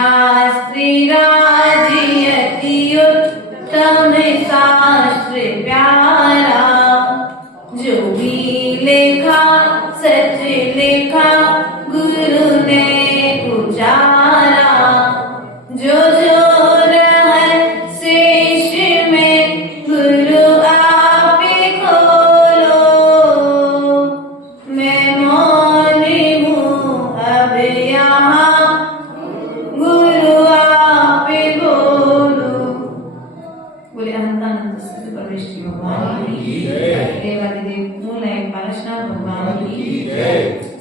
शास्त्री राजयति उत्तम शास्त्र प्यारा, जो भी लेखा सच लेखा गुरु ने उजारा, जो जो रहस्य शेष में गुरु आप खोलो, मैं मौन हूँ अब यहाँ गुरु आप बोलो। बोले अनंतानंद सिद्ध परमेश की भगवान की जय, देवादिदेव मूल है पारशनाथ भगवान की जय,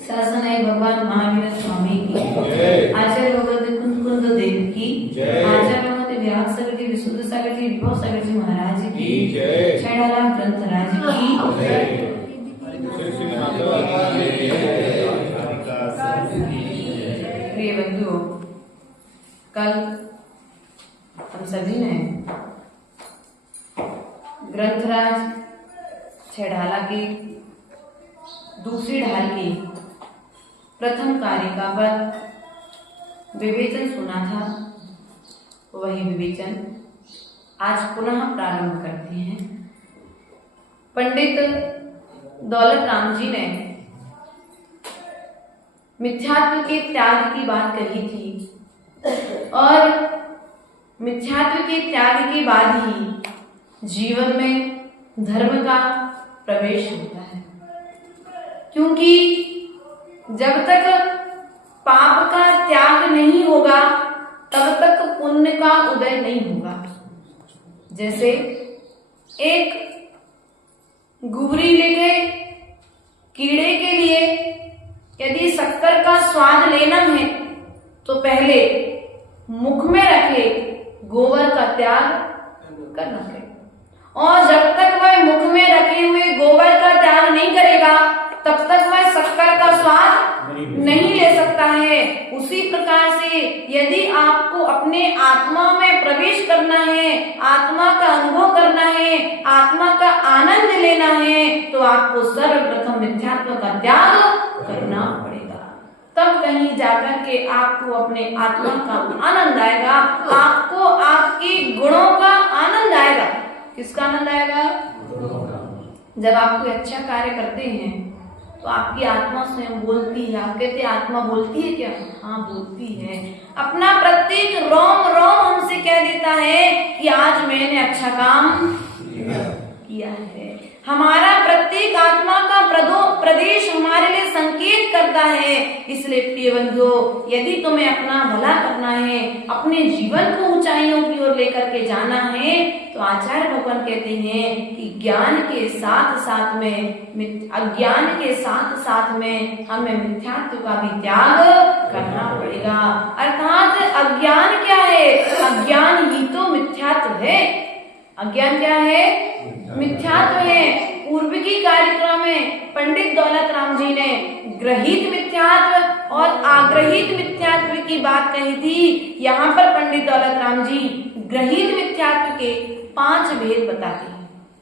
शासन है भगवान महावीर स्वामी की जय, आचार्य भगवती कुंद देव की जय, आचार्य भगवती व्यास सागर जी, विशुद्ध सागर जी, विभव सागर जी महाराज की जय, छैड़ाराम ग्रंथराज की जय। प्रिय बंधुओं, कल हम सभी ने ग्रंथराज छैड़ाला की दूसरी ढाल की प्रथम कारिका पर विवेचन सुना था। वही विवेचन आज पुनः प्रारंभ करते हैं। पंडित दौलत राम जी ने मिथ्यात्व के त्याग की बात कही थी और मिथ्यात्व के त्याग के बाद ही जीवन में धर्म का प्रवेश होता है, क्योंकि जब तक पाप का त्याग नहीं होगा तब तक पुण्य का उदय नहीं होगा। जैसे एक गुबरी ले गए कीड़े के लिए यदि शक्कर का स्वाद लेना है तो पहले मुख में रखे गोबर का त्याग करना पड़ेगा, और जब तक वह मुख में रखे हुए गोबर का त्याग नहीं करेगा तब तक वह शक्कर का स्वाद नहीं ले सकता है। उसी प्रकार से यदि आपको अपने आत्मा में प्रवेश करना है, आत्मा का अनुभव करना है, आत्मा का आनंद लेना है, तो आपको सर्वप्रथम मिथ्यात्व का त्याग करना पड़ेगा। तब कहीं जाकर के आपको अपने आत्मा का आनंद आएगा, आपको आपके गुणों का आनंद आएगा। किसका आनंद आएगा? जब आप कोई अच्छा कार्य करते हैं तो आपकी आत्मा स्वयं बोलती है। आप कहते हैं आत्मा बोलती है क्या? हाँ बोलती है। अपना प्रत्येक रोम रोम हमसे कह देता है कि आज मैंने अच्छा काम किया है। हमारा प्रत्येक आत्मा का प्रदेश हमारे लिए संकेत करता है। इसलिए प्रिय बंधुओं, यदि तुम्हें अपना भला करना है, अपने जीवन को ऊंचाइयों की ओर लेकर के जाना है, तो आचार्य भगवान कहते हैं कि ज्ञान के साथ साथ में अज्ञान के साथ साथ में हमें मिथ्यात्व का भी त्याग करना पड़ेगा। अर्थात अज्ञान क्या है? अज्ञान ही तो मिथ्यात्व है। अज्ञान क्या है? मिथ्यात्व है। पूर्व की कार्यक्रम में पंडित दौलत राम जी ने ग्रहित मिथ्यात्व और आग्रहित मिथ्यात्व की बात कही थी। यहाँ पर पंडित दौलत राम जी ग्रहित मिथ्यात्व के 5 भेद बताते हैं।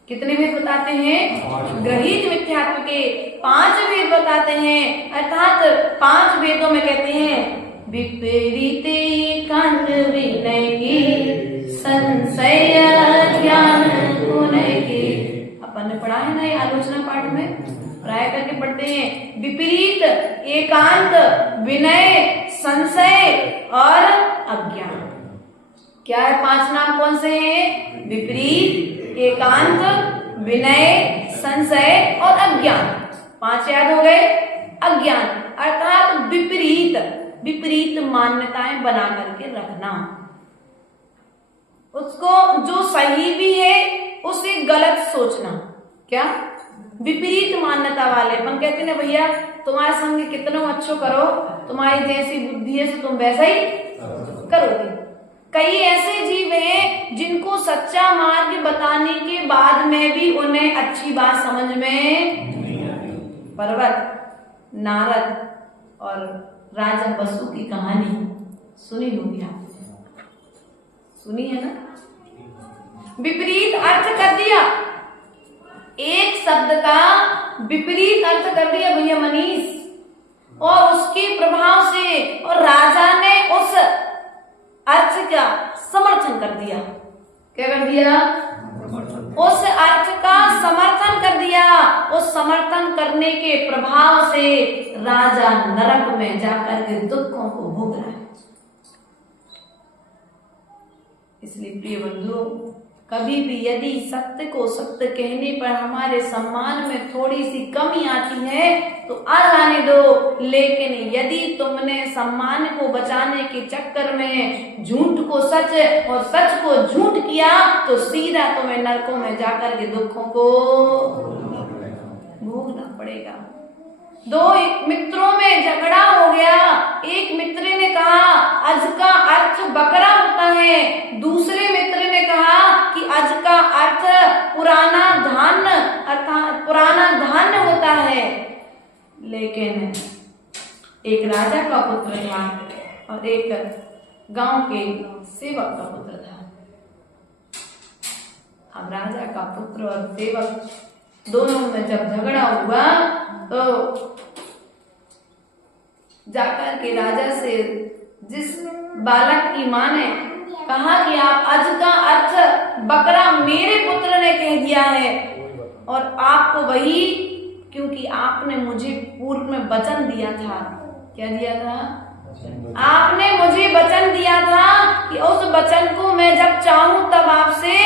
कितने भेद बताते हैं? ग्रहित मिथ्यात्व के 5 भेद बताते हैं। अर्थात 5 भेदों में कहते हैं विपरीत कांड विनय की संशय ज्ञान गुणय की। अपन ने पढ़ा है ना ये आलोचना पाठ में, प्राय करके पढ़ते हैं विपरीत, एकांत, विनय, संशय और अज्ञान। क्या है 5 नाम? कौन से हैं? विपरीत, एकांत, विनय, संशय और अज्ञान। 5 याद हो गए। अज्ञान अर्थात विपरीत मान्यताएं बना करके रखना, उसको जो सही भी है उसे गलत सोचना। क्या? विपरीत मान्यता वाले। अपन कहते ना भैया तुम्हारे संग कितना अच्छो करो, तुम्हारी जैसी बुद्धि है तो तुम वैसा ही करोगे। कई ऐसे जीव हैं जिनको सच्चा मार्ग बताने के बाद में भी उन्हें अच्छी बात समझ में। पर्वत, नारद और राजा बसु की कहानी सुनी होगी आपने, सुनी है ना? विपरीत अर्थ कर दिया, एक शब्द का विपरीत अर्थ कर दिया भैया मनीष, और उसके प्रभाव से और राजा ने उस का समर्थन कर दिया। क्या कर दिया? उस अर्थ का समर्थन कर दिया। उस समर्थन करने के प्रभाव से राजा नरक में जाकर के दुखों को भोग रहा है। इसलिए प्रिय बंधुओं, कभी भी यदि सत्य को सत्य कहने पर हमारे सम्मान में थोड़ी सी कमी आती है तो आ जाने दो, लेकिन यदि तुमने सम्मान को बचाने के चक्कर में झूठ को सच और सच को झूठ किया तो सीधा तुम्हें नरकों में जाकर के दुखों को भोगना पड़ेगा। दो मित्रों में झगड़ा हो गया। एक मित्र ने कहा अज का अर्थ बकरा होता है, दूसरे मित्र ने कहा कि अज का अर्थ पुराना धान्य अर्थात पुराना धान्य होता है। लेकिन एक राजा का पुत्र था और एक गांव के सेवक का पुत्र था। अब राजा का पुत्र और सेवक दोनों में जब झगड़ा हुआ तो जाकर के राजा से जिस बालक की मां ने कहा कि आप आज का अर्थ बकरा मेरे पुत्र ने कह दिया है और आपको वही, क्योंकि आपने मुझे पूर्व में वचन दिया था। क्या दिया था? आपने मुझे वचन दिया था कि उस वचन को मैं जब चाहूं तब आपसे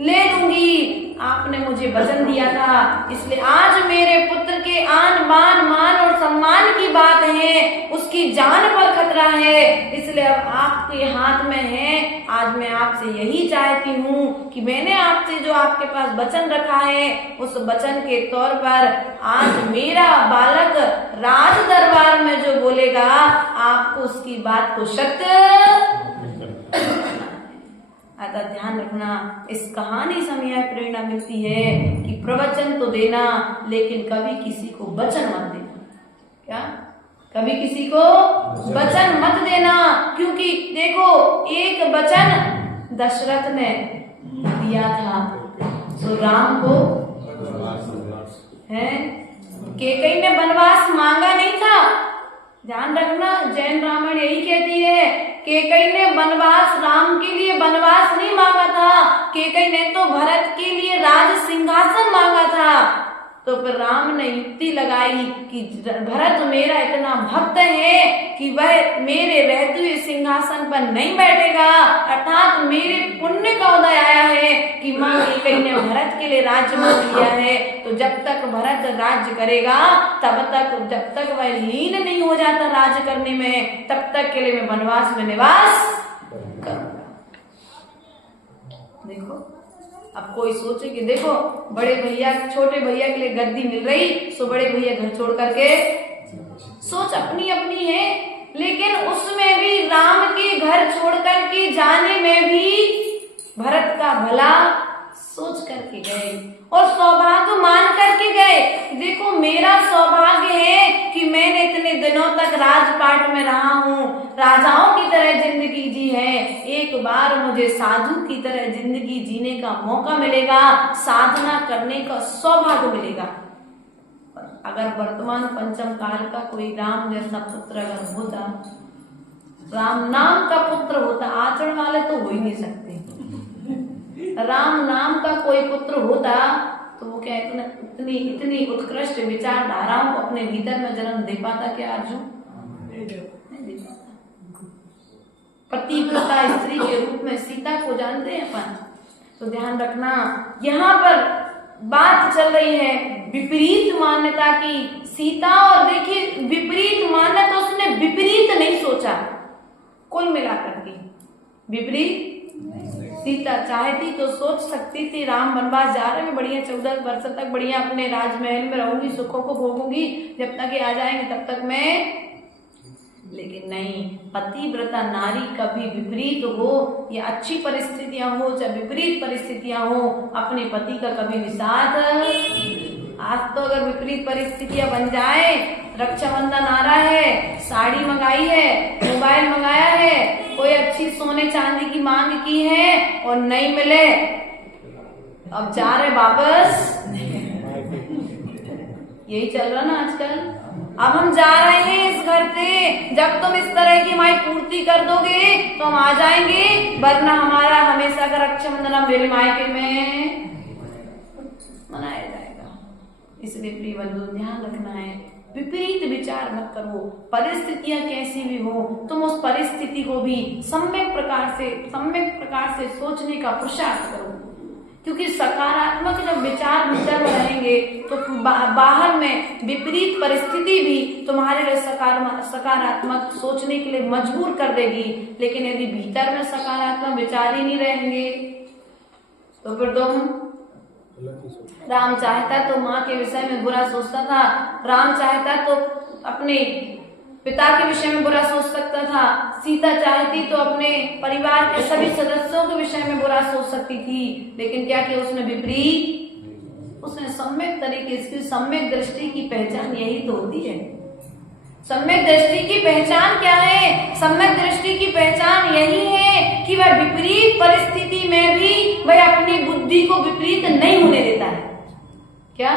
ले लूंगी। आपने मुझे वचन दिया था, इसलिए आज मेरे पुत्र के आन बान मान और सम्मान की बात है, उसकी जान पर खतरा है, इसलिए अब आपके हाथ में है। आज मैं आपसे यही चाहती हूँ कि मैंने आपसे जो आपके पास वचन रखा है उस वचन के तौर पर आज मेरा बालक राज दरबार में जो बोलेगा आपको उसकी बात को सत्य। अतः ध्यान रखना, इस कहानी से हमें प्रेरणा मिलती है कि प्रवचन तो देना लेकिन कभी किसी को वचन मत देना। क्या? कभी किसी को वचन मत देना, क्योंकि देखो एक वचन दशरथ ने दिया था तो राम को है, कैकेयी ने वनवास मांगा नहीं था। ध्यान रखना, जैन ब्राह्मण यही कहती है कैकेयी ने वनवास राम के लिए वनवास नहीं मांगा था, कैकेयी ने तो भरत के लिए राज सिंहासन मांगा था। तो फिर राम ने युक्ति लगाई कि भरत मेरा इतना भक्त है कि वह मेरे रहते हुए सिंहासन पर नहीं बैठेगा, अर्थात मेरे पुण्य का उदय आया है कि माँ कैकेयी ने भरत के लिए राज्य मांग लिया है। तो जब तक भरत राज्य करेगा तब तक, जब तक वह लीन नहीं हो जाता राज्य करने में, तब तक के लिए मैं वनवास में निवास करूंगा। देखो, अब कोई सोचे कि देखो बड़े भैया छोटे भैया के लिए गद्दी मिल रही सो बड़े भैया घर छोड़ करके, सोच अपनी अपनी है, लेकिन उसमें भी राम के घर छोड़ करके जाने में भी भरत का भला सोच करके गए और सौभाग्य मान करके गए। देखो मेरा सौभाग्य है कि मैंने इतने दिनों तक राजपाट में रहा हूँ, राजाओं की तरह जिंदगी जी है, एक बार मुझे साधु की तरह जिंदगी जीने का मौका मिलेगा, साधना करने का सौभाग्य मिलेगा। अगर वर्तमान पंचम काल का कोई राम जैसा पुत्र अगर होता, राम नाम का पुत्र होता, आचरण वाले तो हो ही नहीं सकते, राम नाम का कोई पुत्र होता तो वो क्या इतनी इतनी उत्कृष्ट विचारधाराओं को अपने भीतर में जन्म दे पाता क्या अर्जुन? नहीं दे पाता। पतिव्रता स्त्री के रूप में सीता को जानते हैं अपन। तो ध्यान रखना, यहाँ पर बात चल रही है विपरीत मान्यता की। सीता और देखिए विपरीत मान्यता, उसने विपरीत नहीं सोचा, कुल मिलाकर के विपरीत। सीता चाहती तो सोच सकती थी राम वनवास जा रहे हैं, बढ़िया 14 वर्ष तक बढ़िया अपने राजमहल में रहूंगी, सुखों को भोगूंगी, जब तक ये आ जाएंगे तब तक मैं, लेकिन नहीं, पतिव्रता नारी कभी विपरीत हो या अच्छी परिस्थितियां हो चाहे विपरीत परिस्थितियां हो, अपने पति का कभी भी साथ। आज तो अगर विपरीत परिस्थितियां बन जाए, रक्षाबंधन आ रहा है, साड़ी मंगाई है, मोबाइल मंगाया है, कोई अच्छी सोने चांदी की मांग की है और नहीं मिले, अब जा रहे वापस। यही चल रहा ना आजकल। अब हम जा रहे हैं इस घर से, जब तुम इस तरह की हमारी पूर्ति कर दोगे तो हम आ जाएंगे, वरना हमारा हमेशा का रक्षाबंधन मेरे मायके में मनाया जाएगा। इसलिए प्रिय बंधु ध्यान रखना है, विपरीत विचार मत करो। परिस्थितियां कैसी भी हो, तुम उस परिस्थिति को भी सम्यक प्रकार से सोचने का पुरुषार्थ करो, क्योंकि सकारात्मक जब विचार भीतर रहेंगे तो बाहर में विपरीत परिस्थिति भी तुम्हारे लिए सकारात्मक सोचने के लिए मजबूर कर देगी। लेकिन यदि भीतर में सकारात्मक विचार ही नहीं रहेंगे तो फिर तुम राम चाहता तो माँ के विषय में बुरा सोचता था, राम चाहता तो अपने पिता के विषय में बुरा सोच सकता था, सीता चाहती तो अपने परिवार के सभी सदस्यों के विषय में बुरा सोच सकती थी। लेकिन क्या किया उसने? विपरीत। उसने सम्यक तरीके से, सम्यक दृष्टि की पहचान यही तो होती है। सम्यक दृष्टि की पहचान क्या है? सम्यक दृष्टि की पहचान यही है कि वह विपरीत परिस्थिति में भी वह अपनी बुद्धि को विपरीत नहीं होने देता है। क्या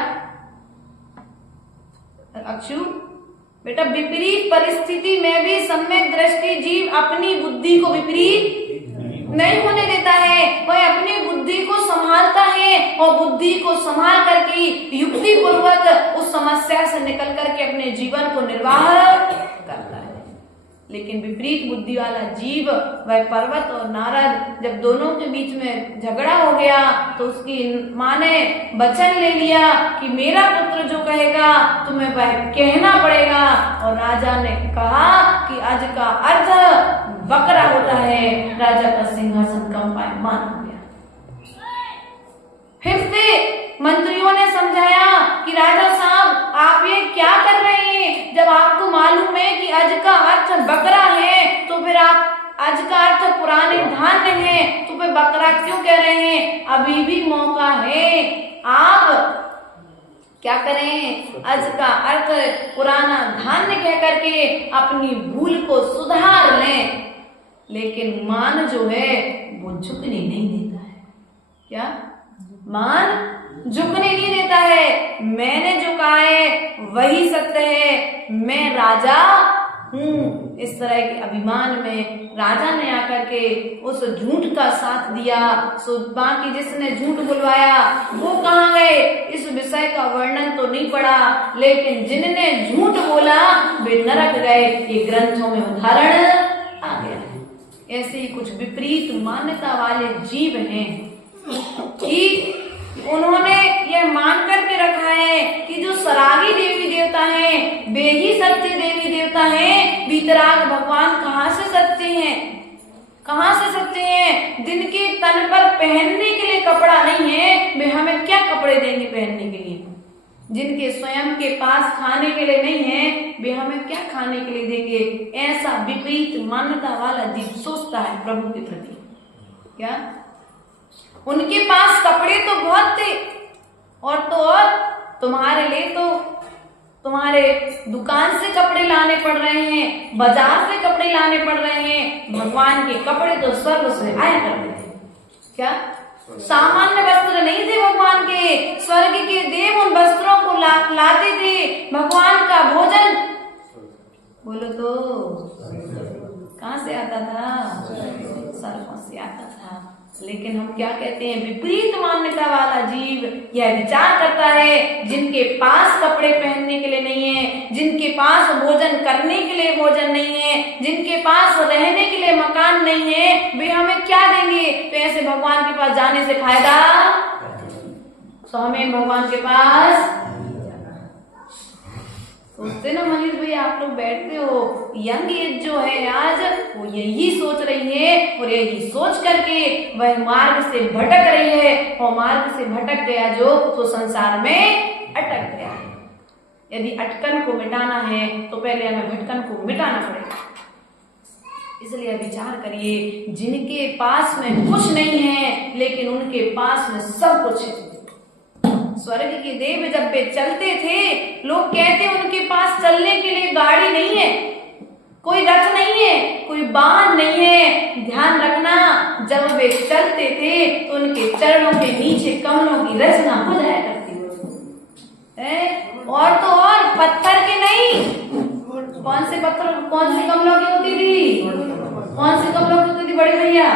अक्षु बेटा, विपरीत परिस्थिति में भी सम्यक दृष्टि जीव अपनी बुद्धि को विपरीत नहीं होने देता है। वह अपनी बुद्धि को संभालता है और बुद्धि को संभाल करके युक्ति पूर्वक उस समस्या से निकल करके अपने जीवन को निर्वाह करता है। लेकिन विपरीत बुद्धि वाला जीव, वह पर्वत और नारद, जब दोनों के बीच में झगड़ा हो गया तो उसकी माँ ने वचन ले लिया कि मेरा पुत्र जो कहेगा तुम्हें वह कहना पड़ेगा। और राजा ने कहा कि आज का अर्थ बकरा होता है। राजा का सिंहासन कंपायमान हो गया। फिर से मंत्रियों ने समझाया कि राजा साहब आप ये क्या कर रहे हैं? जब आपको मालूम है कि आज का अर्थ बकरा है तो फिर आप आज का अर्थ पुराने धान्य है तो फिर बकरा क्यों कह रहे हैं? अभी भी मौका है, आप क्या करें? आज का अर्थ पुराना धान्य कह करके अपनी भूल को सुधार लें। लेकिन मान जो है वो झुकने नहीं देता है। क्या? मान झुकने नहीं देता है। मैंने जो कहा है वही सत्य है, मैं राजा हूं। इस तरह के अभिमान में राजा ने आकर के उस झूठ का साथ दिया। सो बाकी जिसने झूठ बुलवाया वो कहाँ गए, इस विषय का वर्णन तो नहीं पड़ा, लेकिन जिनने झूठ बोला वे नरक गए। ये ग्रंथों में उदाहरण आ गया। ऐसे ही कुछ विपरीत मान्यता वाले जीव हैं कि उन्होंने यह मान करके रखा है कि जो सरागी देवी देवता हैं वे ही सच्चे देवी देवता हैं। वीतराग भगवान कहाँ से सच्चे हैं? कहाँ से सच्चे हैं? जिनके तन पर पहनने के लिए कपड़ा नहीं है वे हमें क्या कपड़े देंगे पहनने के लिए? जिनके स्वयं के पास खाने के लिए नहीं है वे हमें क्या खाने के लिए देंगे? ऐसा विपरीत मान्यता वाला जीव सोचता है प्रभु के प्रति। क्या? उनके पास कपड़े तो बहुत थे, और तो और तुम्हारे लिए तो तुम्हारे दुकान से कपड़े लाने पड़ रहे हैं, बाजार से कपड़े लाने पड़ रहे हैं। भगवान के कपड़े तो स्वर्ग से आया करते थे। क्या? सामान्य वस्त्र नहीं थे भगवान के, स्वर्ग के देव उन वस्त्रों को लाते थे। भगवान का भोजन बोलो तो कहाँ से आता था? स्वर्गों से आता था। लेकिन हम क्या कहते हैं? विपरीत मान्यता वाला जीव यह विचार करता है जिनके पास कपड़े पहनने के लिए नहीं है, जिनके पास भोजन करने के लिए भोजन नहीं है, जिनके पास रहने के लिए मकान नहीं है, वे हमें क्या देंगे? तो ऐसे भगवान के पास जाने से फायदा, तो हमें भगवान के पास सोचते ना मनीष भैया, आप लोग बैठते हो, यंग एज जो है आज वो यही सोच रही है और यही सोच करके वह मार्ग से भटक रही है। और मार्ग से भटक गया जो तो संसार में अटक गया। यदि अटकन को मिटाना है तो पहले हमें भटकन को मिटाना पड़ेगा। इसलिए विचार करिए, जिनके पास में कुछ नहीं है लेकिन उनके पास में सब कुछ है। स्वर्ग के देव जब वे चलते थे लोग कहते उनके पास चलने के लिए गाड़ी नहीं है, कोई रथ नहीं है, कोई वाहन नहीं है। ध्यान रखना, जब वे चलते थे तो उनके चरणों के नीचे कमलों की रचना हो जाया करती है। और तो और पत्थर के नहीं नहीं, कौन से पत्थर, कौन से कमलों की होती थी, कौन से कमलों की होती थी बड़े भैया?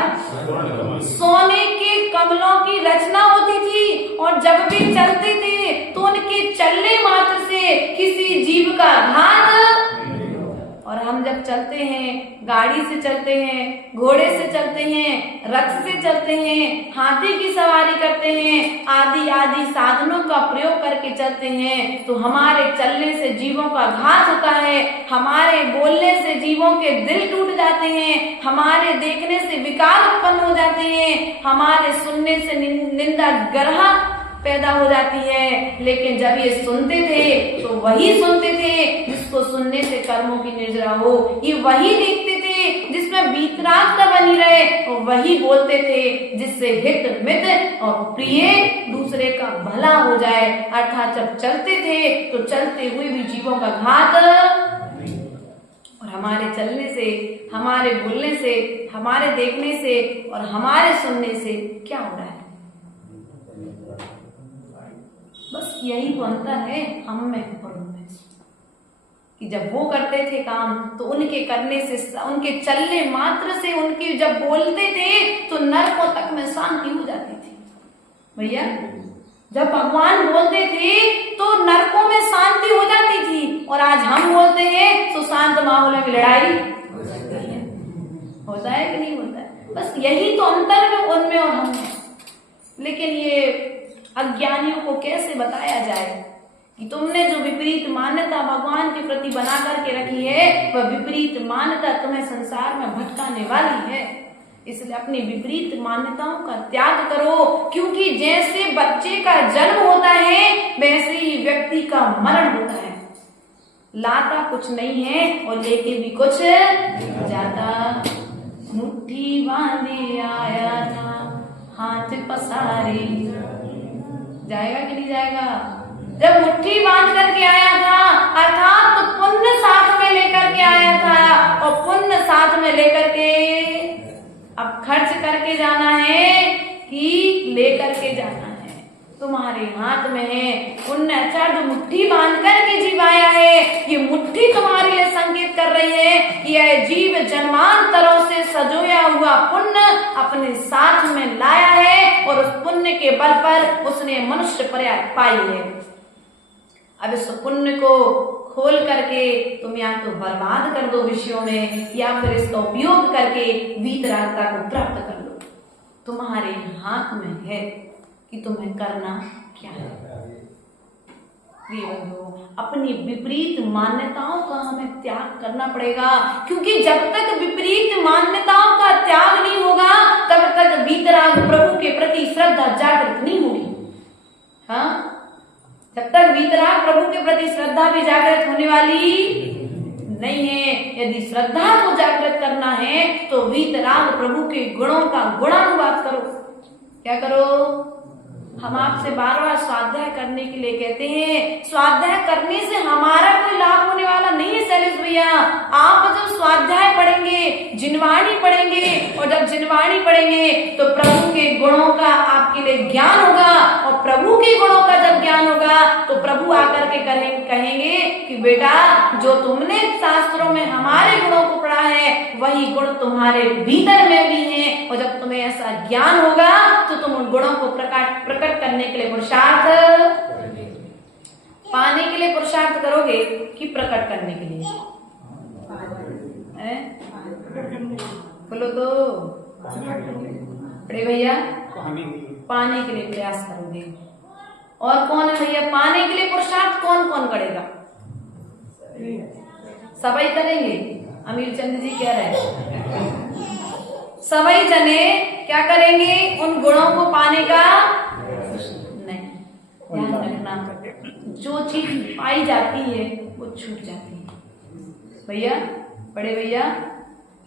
सोने के कमलों की रचना होती थी। और जब भी चलते थे तो उनके चलने मात्र से किसी जीव का घात। और हम जब चलते हैं, गाड़ी से चलते हैं, घोड़े से चलते हैं, रथ से चलते हैं, हाथी की सवारी करते हैं, आदि आदि साधनों का प्रयोग करके चलते हैं, तो हमारे चलने से जीवों का घात होता है, हमारे बोलने से जीवों के दिल टूट जाते हैं, हमारे देखने से विकार उत्पन्न हो जाते हैं, हमारे सुनने से निंदा गर्हा पैदा हो जाती है। लेकिन जब ये सुनते थे तो वही सुनते थे जिसको सुनने से कर्मों की निर्जरा हो, ये वही देखते थे जिसमें वीतरागता बनी रहे, और वही बोलते थे जिससे हित मित और प्रिय दूसरे का भला हो जाए। अर्थात जब चलते थे तो चलते हुए भी जीवों का घात, और हमारे चलने से, हमारे बोलने से, हमारे देखने से और हमारे सुनने से क्या हो रहा है? बस यही तो अंतर है हम में और उनमें, कि जब वो करते थे काम तो उनके करने से, उनके चलने मात्र से, उनके जब बोलते थे तो नरकों तक में शांति हो जाती थी। भैया जब भगवान बोलते थे तो नरकों में शांति हो जाती थी, और आज हम बोलते हैं तो शांत माहौल में लड़ाई होता है कि नहीं होता है? बस यही तो अंतर है उनमें और हम में। लेकिन ये अज्ञानियों को कैसे बताया जाए कि तुमने जो विपरीत मान्यता भगवान के प्रति बना करके रखी है, वह विपरीत मान्यता तुम्हें संसार में भटकाने वाली है। इसलिए अपनी विपरीत मान्यताओं का त्याग करो, क्योंकि जैसे बच्चे का जन्म होता है वैसे ही व्यक्ति का मरण होता है। लाता कुछ नहीं है और लेके भी कुछ जाता। मुट्ठी बांधे आया था, हाथ पसारे, जाएगा कि नहीं जाएगा? जब मुट्ठी बांध करके आया था अर्थात तो पुण्य साथ में लेकर के आया था, और पुण्य साथ में लेकर के अब खर्च करके जाना है कि लेकर के जाना है, तुम्हारे हाथ में है। पुण्य अच्छा जो मुट्ठी बांध करके जीव आया है, ये मुट्ठी तुम्हारे लिए संकेत कर रही है कि यह जीव जन्मांतरों से सजोया हुआ पुण्य अपने साथ में लाया है, और उस पुण्य के बल पर उसने मनुष्य पर्याय पाई है। अब इस पुण्य को खोल करके तुम या तो बर्बाद कर दो विषयों में, या फिर इसका उपयोग करके वीतरागता को प्राप्त कर लो। तुम्हारे हाथ में है कि तुम्हें करना क्या है। अपनी विपरीत मान्यताओं का हमें त्याग करना पड़ेगा, क्योंकि जब तक विपरीत मान्यताओं का त्याग नहीं होगा तब तक वीतराग प्रभु के प्रति श्रद्धा जागृत नहीं होगी। हाँ, जब तक वीतराग प्रभु के प्रति श्रद्धा भी जागृत होने वाली नहीं है। यदि श्रद्धा को जागृत करना है तो वीतराग प्रभु के गुणों का गुणानुवाद करो। क्या करो? हम आपसे बार बार स्वाध्याय करने के लिए कहते हैं। स्वाध्याय करने से हमारा कोई लाभ होने वाला नहीं है शैलेश भैया। आप जब स्वाध्याय पढ़ेंगे, जिनवाणी पढ़ेंगे, और जब जिनवाणी पढ़ेंगे तो प्रभु के गुणों का आपके लिए ज्ञान होगा, और प्रभु के गुणों का जब ज्ञान होगा तो प्रभु आकर के कहेंगे कि बेटा जो तुमने शास्त्रों में हमारे गुणों को पढ़ा है वही गुण तुम्हारे भीतर में भी है, और जब तुम्हें ऐसा ज्ञान होगा तो तुम उन गुणों को प्रकट करने के लिए पुरुषार्थ, पाने के लिए पुरुषार्थ करोगे कि प्रकट करने के लिए? बोलो तो बड़े भैया, पाने के लिए प्रयास करोगे। और कौन है भैया पाने के लिए पुरुषार्थ कौन कौन करेगा? सभी करेंगे। अमीर चंद जी कह रहे हैं सभी जने क्या करेंगे? उन गुणों को पाने का नहीं। ध्यान रखना, जो चीज पाई जाती है वो छूट जाती है। भैया, बड़े भैया,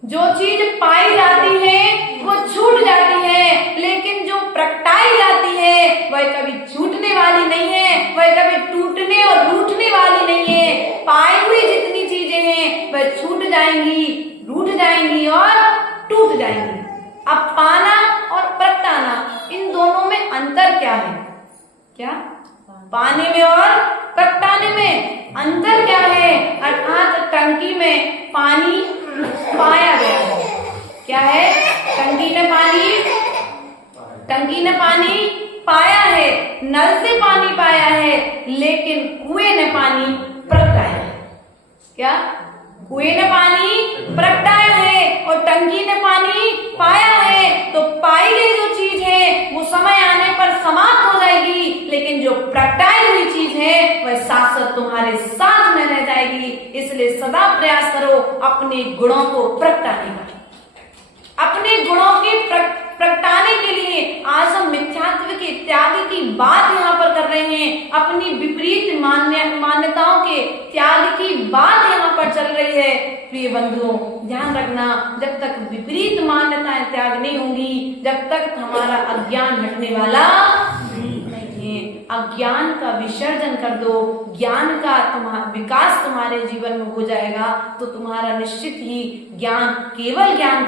जो चीज पाई जाती है वो छूट जाती है, लेकिन जो प्रगटाई जाती है वह कभी छूटने वाली नहीं है, वह कभी टूटने और रूठने वाली नहीं है। पाई हुई जितनी चीजें हैं वह छूट जाएंगी, रूठ जाएंगी और टूट जाएंगी। अब पाना और प्रगटाना, इन दोनों में अंतर क्या है? क्या पाने में और प्रगटाने में अंतर क्या है? अर्थात टंकी में पानी पाया गया है। क्या है? टंकी ने पानी पाया है, नल से पानी पाया है, लेकिन कुएं ने पानी प्रगटाया है। क्या? कुएं ने पानी प्रगटाया है और टंकी ने पानी पाया है। तो पाई गई जो चीज है वो समय आने पर समाप्त हो जाएगी, लेकिन जो प्रगटाई हुई चीज है वह शाश्वत तुम्हारे साथ में रह जाएगी। इसलिए सदा प्रयास करो अपने गुणों को प्रगटाने का। अपने गुणों के प्रगटाने के लिए आज हम मिथ्यात्व के त्याग की बात यहाँ पर कर रहे हैं। अपनी विपरीत मान्यताओं के त्याग की बात यहाँ पर चल रही है। प्रिय बंधुओं, ध्यान रखना, जब तक विपरीत मान्यताएं त्याग नहीं होंगी, जब तक हमारा अज्ञान हटने वाला नहीं है। अज्ञान का विसर्जन कर दो, ज्ञान का विकास तुम्हारे जीवन में हो जाएगा, तो तुम्हारा निश्चित ही ज्ञान केवल ज्ञान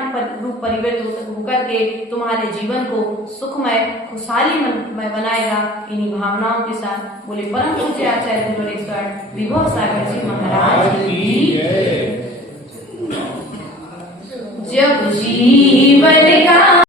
रूप परिवर्तित होकर के तुम्हारे जीवन को सुखमय खुशहाली में बनाएगा। इन्हीं भावनाओं के साथ बोले परम पूज्य आचार्य धुरेश्वर विभव सागर जी महाराज की जब जीवन का